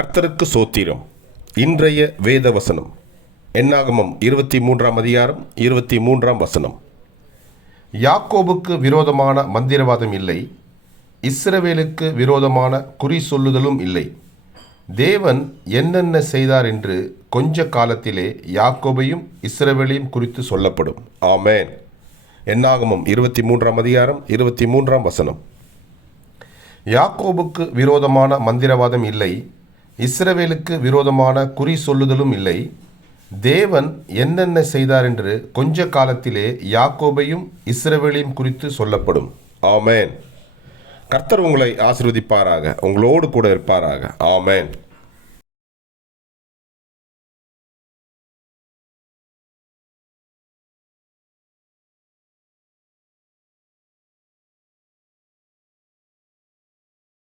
கர்த்தருக்கு சோத்திரம். இன்றைய வேத வசனம் என்னாகமம் 23ஆம் அதிகாரம் 23ஆம் வசனம். யாக்கோபுக்கு விரோதமான மந்திரவாதம் இல்லை, இஸ்ரவேலுக்கு விரோதமான குறி சொல்லுதலும் இல்லை. தேவன் என்னென்ன செய்தார் என்று கொஞ்ச காலத்திலே யாக்கோபையும் இஸ்ரவேலையும் குறித்து சொல்லப்படும். ஆமேன். என்னாகமம் 23ஆம் அதிகாரம் 23ஆம் வசனம். யாக்கோபுக்கு விரோதமான மந்திரவாதம் இல்லை, இஸ்ரவேலுக்கு விரோதமான குறி சொல்லுதலும் இல்லை. தேவன் என்னென்ன செய்தார் என்று கொஞ்ச காலத்திலே யாக்கோபையும் இஸ்ரவேலையும் குறித்து சொல்லப்படும். ஆமேன். கர்த்தர் உங்களை ஆசீர்வதிப்பாராக, உங்களோடு கூட இருப்பாராக. ஆமேன்.